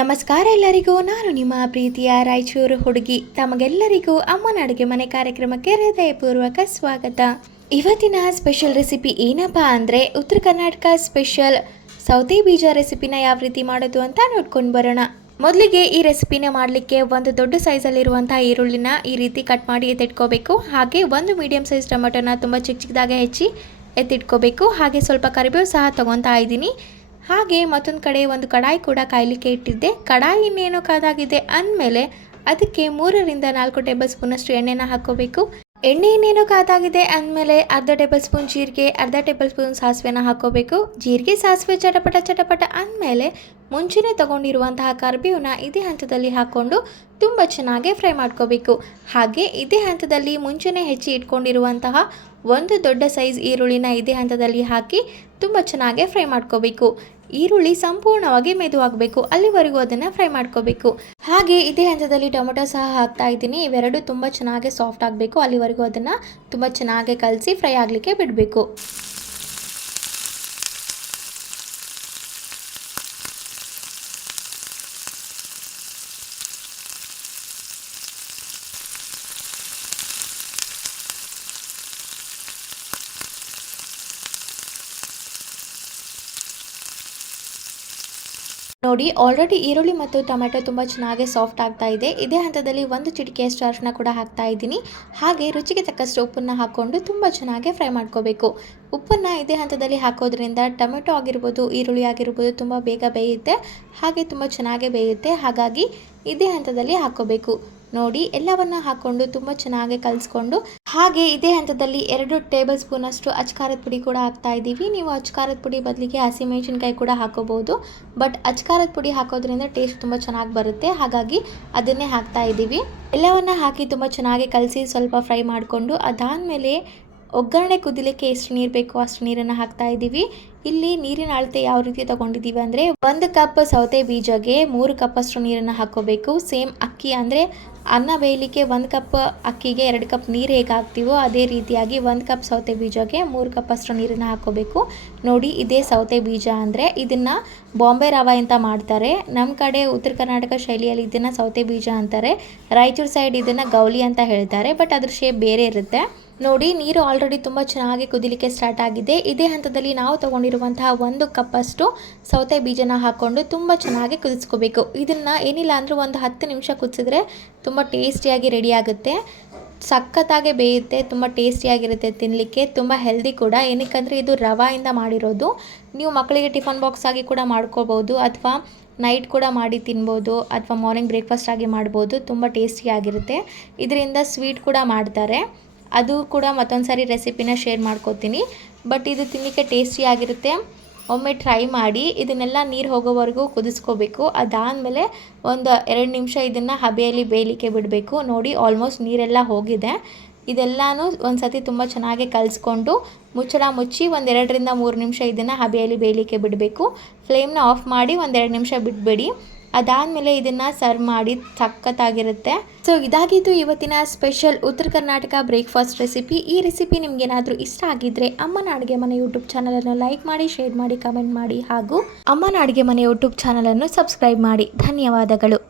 ನಮಸ್ಕಾರ ಎಲ್ಲರಿಗೂ. ನಾನು ನಿಮ್ಮ ಪ್ರೀತಿಯ ರಾಯಚೂರು ಹುಡುಗಿ. ತಮಗೆಲ್ಲರಿಗೂ ಅಮ್ಮನ ಅಡುಗೆ ಮನೆ ಕಾರ್ಯಕ್ರಮಕ್ಕೆ ಹೃದಯಪೂರ್ವಕ ಸ್ವಾಗತ. ಇವತ್ತಿನ ಸ್ಪೆಷಲ್ ರೆಸಿಪಿ ಏನಪ್ಪಾ ಅಂದರೆ ಉತ್ತರ ಕರ್ನಾಟಕ ಸ್ಪೆಷಲ್ ಸೌತೆ ಬೀಜ ರೆಸಿಪಿನ ಯಾವ ರೀತಿ ಮಾಡೋದು ಅಂತ ನೋಡ್ಕೊಂಡು ಬರೋಣ. ಮೊದಲಿಗೆ ಈ ರೆಸಿಪಿನ ಮಾಡಲಿಕ್ಕೆ ಒಂದು ದೊಡ್ಡ ಸೈಜಲ್ಲಿರುವಂಥ ಈರುಳ್ಳಿನ ಈ ರೀತಿ ಕಟ್ ಮಾಡಿ ಎತ್ತಿಟ್ಕೋಬೇಕು. ಹಾಗೆ ಒಂದು ಮೀಡಿಯಂ ಸೈಜ್ ಟೊಮೆಟೊನ ತುಂಬ ಚಿಕ್ಕದಾಗೆ ಹೆಚ್ಚಿ ಎತ್ತಿಟ್ಕೋಬೇಕು. ಹಾಗೆ ಸ್ವಲ್ಪ ಕರಿಬೇವು ಸಹ ತೊಗೊತಾ ಇದ್ದೀನಿ. ಹಾಗೆ ಮತ್ತೊಂದು ಕಡೆ ಒಂದು ಕಡಾಯಿ ಕೂಡ ಕಾಯಲಿಕ್ಕೆ ಇಟ್ಟಿದ್ದೆ. ಕಡಾಯಿ ಇನ್ನೇನು ಕಾದಾಗಿದೆ ಅಂದಮೇಲೆ ಅದಕ್ಕೆ 3 ರಿಂದ 4 ಟೇಬಲ್ ಸ್ಪೂನಷ್ಟು ಎಣ್ಣೆನ ಹಾಕ್ಕೋಬೇಕು. ಎಣ್ಣೆ ಇನ್ನೇನು ಕಾದಾಗಿದೆ ಅಂದಮೇಲೆ ಅರ್ಧ ಟೇಬಲ್ ಸ್ಪೂನ್ ಜೀರಿಗೆ, ಅರ್ಧ ಟೇಬಲ್ ಸ್ಪೂನ್ ಸಾಸಿವೆನ ಹಾಕ್ಕೋಬೇಕು. ಜೀರಿಗೆ ಸಾಸಿವೆ ಚಟಪಟ ಅಂದಮೇಲೆ ಮುಂಚೆನೇ ತೊಗೊಂಡಿರುವಂತಹ ಕರಿಬೇವನ್ನ ಇದೇ ಹಂತದಲ್ಲಿ ಹಾಕ್ಕೊಂಡು ತುಂಬ ಚೆನ್ನಾಗಿ ಫ್ರೈ ಮಾಡ್ಕೋಬೇಕು. ಹಾಗೆ ಇದೇ ಹಂತದಲ್ಲಿ ಮುಂಚೆನೇ ಹೆಚ್ಚಿ ಇಟ್ಕೊಂಡಿರುವಂತಹ ಒಂದು ದೊಡ್ಡ ಸೈಜ್ ಈರುಳ್ಳಿನ ಇದೇ ಹಂತದಲ್ಲಿ ಹಾಕಿ ತುಂಬ ಚೆನ್ನಾಗಿ ಫ್ರೈ ಮಾಡ್ಕೋಬೇಕು. ಈರುಳ್ಳಿ ಸಂಪೂರ್ಣವಾಗಿ ಮೆದುವಾಗಬೇಕು, ಅಲ್ಲಿವರೆಗೂ ಅದನ್ನು ಫ್ರೈ ಮಾಡ್ಕೋಬೇಕು. ಹಾಗೆ ಇದೇ ಹಂತದಲ್ಲಿ ಟೊಮೆಟೊ ಸಹ ಹಾಕ್ತಾ ಇದ್ದೀನಿ. ಇವೆರಡು ತುಂಬ ಚೆನ್ನಾಗಿ ಸಾಫ್ಟ್ ಆಗಬೇಕು, ಅಲ್ಲಿವರೆಗೂ ಅದನ್ನು ತುಂಬ ಚೆನ್ನಾಗಿ ಕಲಸಿ ಫ್ರೈ ಆಗಲಿಕ್ಕೆ ಬಿಡಬೇಕು. ನೋಡಿ, ಆಲ್ರೆಡಿ ಈರುಳ್ಳಿ ಮತ್ತು ಟೊಮೆಟೊ ತುಂಬ ಚೆನ್ನಾಗಿ ಸಾಫ್ಟ್ ಆಗ್ತಾ ಇದೆ. ಇದೇ ಹಂತದಲ್ಲಿ ಒಂದು ಚಿಟಿಕೆಯಷ್ಟು ಅರಿಶಿನ ಕೂಡ ಹಾಕ್ತಾ ಇದ್ದೀನಿ. ಹಾಗೆ ರುಚಿಗೆ ತಕ್ಕಷ್ಟು ಉಪ್ಪನ್ನು ಹಾಕ್ಕೊಂಡು ತುಂಬ ಚೆನ್ನಾಗಿ ಫ್ರೈ ಮಾಡ್ಕೋಬೇಕು. ಉಪ್ಪನ್ನು ಇದೇ ಹಂತದಲ್ಲಿ ಹಾಕೋದ್ರಿಂದ ಟೊಮೆಟೊ ಆಗಿರ್ಬೋದು, ಈರುಳ್ಳಿ ಆಗಿರ್ಬೋದು ತುಂಬ ಬೇಗ ಬೇಯುತ್ತೆ, ಹಾಗೆ ತುಂಬ ಚೆನ್ನಾಗಿ ಬೇಯುತ್ತೆ. ಹಾಗಾಗಿ ಇದೇ ಹಂತದಲ್ಲಿ ಹಾಕ್ಕೋಬೇಕು. ನೋಡಿ, ಎಲ್ಲವನ್ನ ಹಾಕ್ಕೊಂಡು ತುಂಬ ಚೆನ್ನಾಗಿ ಕಲಿಸ್ಕೊಂಡು ಹಾಗೆ ಇದೇ ಹಂತದಲ್ಲಿ 2 ಟೇಬಲ್ ಸ್ಪೂನಷ್ಟು ಅಚ್ಕಾರದ ಪುಡಿ ಕೂಡ ಹಾಕ್ತಾ ಇದ್ದೀವಿ. ನೀವು ಅಚ್ಕಾರದ ಪುಡಿ ಬದಲಿಗೆ ಹಸಿಮೆಣಸಿನ್ಕಾಯಿ ಕೂಡ ಹಾಕೋಬಹುದು, ಬಟ್ ಅಚ್ಕಾರದ ಪುಡಿ ಹಾಕೋದ್ರಿಂದ ಟೇಸ್ಟ್ ತುಂಬ ಚೆನ್ನಾಗಿ ಬರುತ್ತೆ. ಹಾಗಾಗಿ ಅದನ್ನೇ ಹಾಕ್ತಾ ಇದ್ದೀವಿ. ಎಲ್ಲವನ್ನ ಹಾಕಿ ತುಂಬ ಚೆನ್ನಾಗಿ ಕಲಸಿ ಸ್ವಲ್ಪ ಫ್ರೈ ಮಾಡಿಕೊಂಡು ಅದಾದಮೇಲೆ ಒಗ್ಗರಣೆ ಕುದಿಲಿಕ್ಕೆ ಎಷ್ಟು ನೀರು ಬೇಕೋ ಅಷ್ಟು ನೀರನ್ನು ಹಾಕ್ತಾ ಇದ್ದೀವಿ. ಇಲ್ಲಿ ನೀರಿನ ಅಳತೆ ಯಾವ ರೀತಿ ತೊಗೊಂಡಿದ್ದೀವಿ ಅಂದರೆ 1 ಕಪ್ ಸೌತೆ ಬೀಜಗೆ 3 ಕಪ್ಪಷ್ಟು ನೀರನ್ನು ಹಾಕ್ಕೋಬೇಕು. ಸೇಮ್ ಅಕ್ಕಿ ಅಂದರೆ ಅನ್ನ ಬೇಯಲಿಕ್ಕೆ 1 ಕಪ್ ಅಕ್ಕಿಗೆ 2 ಕಪ್ ನೀರು ಹೇಗೆ ಹಾಕ್ತೀವೋ ಅದೇ ರೀತಿಯಾಗಿ 1 ಕಪ್ ಸೌತೆ ಬೀಜಗೆ 3 ಕಪ್ಪಷ್ಟು ನೀರನ್ನು ಹಾಕ್ಕೋಬೇಕು. ನೋಡಿ, ಇದೇ ಸೌತೆ ಬೀಜ ಅಂದರೆ ಇದನ್ನು ಬಾಂಬೆ ರವೆ ಅಂತ ಮಾಡ್ತಾರೆ. ನಮ್ಮ ಕಡೆ ಉತ್ತರ ಕರ್ನಾಟಕ ಶೈಲಿಯಲ್ಲಿ ಇದನ್ನು ಸೌತೆ ಬೀಜ ಅಂತಾರೆ. ರಾಯಚೂರು ಸೈಡ್ ಇದನ್ನು ಗೌಲಿ ಅಂತ ಹೇಳ್ತಾರೆ, ಬಟ್ ಅದ್ರ ಶೇಪ್ ಬೇರೆ ಇರುತ್ತೆ. ನೋಡಿ, ನೀರು ಆಲ್ರೆಡಿ ತುಂಬ ಚೆನ್ನಾಗಿ ಕುದಿಲಿಕ್ಕೆ ಸ್ಟಾರ್ಟ್ ಆಗಿದೆ. ಇದೇ ಹಂತದಲ್ಲಿ ನಾವು ತೊಗೊಂಡಿರುವಂತಹ 1 ಕಪ್ಪಷ್ಟು ಸೌತೆ ಬೀಜನ ಹಾಕ್ಕೊಂಡು ತುಂಬ ಚೆನ್ನಾಗಿ ಕುದಿಸ್ಕೋಬೇಕು. ಇದನ್ನು ಏನಿಲ್ಲ ಅಂದರೂ ಒಂದು 10 ನಿಮಿಷ ಕುದಿಸಿದ್ರೆ ತುಂಬ ಟೇಸ್ಟಿಯಾಗಿ ರೆಡಿ ಆಗುತ್ತೆ. ಸಖತ್ತಾಗಿ ಬೇಯುತ್ತೆ, ತುಂಬ ಟೇಸ್ಟಿಯಾಗಿರುತ್ತೆ ತಿನ್ನಲಿಕ್ಕೆ, ತುಂಬ ಹೆಲ್ದಿ ಕೂಡ. ಏನಕ್ಕಂದರೆ ಇದು ರವೆಯಿಂದ ಮಾಡಿರೋದು. ನೀವು ಮಕ್ಕಳಿಗೆ ಟಿಫನ್ ಬಾಕ್ಸ್ ಆಗಿ ಕೂಡ ಮಾಡ್ಕೋಬೋದು, ಅಥವಾ ನೈಟ್ ಕೂಡ ಮಾಡಿ ತಿನ್ಬೋದು, ಅಥವಾ ಮಾರ್ನಿಂಗ್ ಬ್ರೇಕ್ಫಾಸ್ಟ್ ಆಗಿ ಮಾಡ್ಬೋದು. ತುಂಬ ಟೇಸ್ಟಿಯಾಗಿರುತ್ತೆ. ಇದರಿಂದ ಸ್ವೀಟ್ ಕೂಡ ಮಾಡ್ತಾರೆ, ಅದು ಕೂಡ ಮತ್ತೊಂದು ಸಾರಿ ರೆಸಿಪಿನ ಶೇರ್ ಮಾಡ್ಕೋತೀನಿ. ಬಟ್ ಇದು ತಿನ್ನಲಿಕ್ಕೆ ಟೇಸ್ಟಿಯಾಗಿರುತ್ತೆ. ಒಮ್ಮೆ ಟ್ರೈ ಮಾಡಿ. ಇದನ್ನೆಲ್ಲ ನೀರು ಹೋಗೋವರೆಗೂ ಕುದಿಸ್ಕೋಬೇಕು. ಅದಾದಮೇಲೆ ಒಂದು 2 ನಿಮಿಷ ಇದನ್ನು ಹಬೆಯಲ್ಲಿ ಬೇಯಲಿಕ್ಕೆ ಬಿಡಬೇಕು. ನೋಡಿ, ಆಲ್ಮೋಸ್ಟ್ ನೀರೆಲ್ಲ ಹೋಗಿದೆ. ಇದೆಲ್ಲನೂ ಒಂದು ಸತಿ ತುಂಬ ಚೆನ್ನಾಗಿ ಕಲಿಸ್ಕೊಂಡು ಮುಚ್ಚಳ ಮುಚ್ಚಿ ಒಂದು 2 ರಿಂದ 3 ನಿಮಿಷ ಇದನ್ನು ಹಬೆಯಲ್ಲಿ ಬೇಯಲಿಕ್ಕೆ ಬಿಡಬೇಕು. ಫ್ಲೇಮ್ನ ಆಫ್ ಮಾಡಿ ಒಂದು 2 ನಿಮಿಷ ಬಿಟ್ಬಿಡಿ. ಅದಾದಮೇಲೆ ಇದನ್ನು ಸರ್ವ್ ಮಾಡಿ ಸಖತ್ತಾಗಿರುತ್ತೆ. ಸೊ ಇದಾಗಿತ್ತು ಇವತ್ತಿನ ಸ್ಪೆಷಲ್ ಉತ್ತರ ಕರ್ನಾಟಕ ಬ್ರೇಕ್ಫಾಸ್ಟ್ ರೆಸಿಪಿ. ಈ ರೆಸಿಪಿ ನಿಮಗೇನಾದರೂ ಇಷ್ಟ ಆಗಿದ್ದರೆ ಅಮ್ಮನ ಅಡುಗೆ ಮನೆ ಯೂಟ್ಯೂಬ್ ಚಾನಲನ್ನು ಲೈಕ್ ಮಾಡಿ, ಶೇರ್ ಮಾಡಿ, ಕಮೆಂಟ್ ಮಾಡಿ, ಹಾಗೂ ಅಮ್ಮನ ಅಡುಗೆ ಮನೆ ಯೂಟ್ಯೂಬ್ ಚಾನಲನ್ನು ಸಬ್ಸ್ಕ್ರೈಬ್ ಮಾಡಿ. ಧನ್ಯವಾದಗಳು.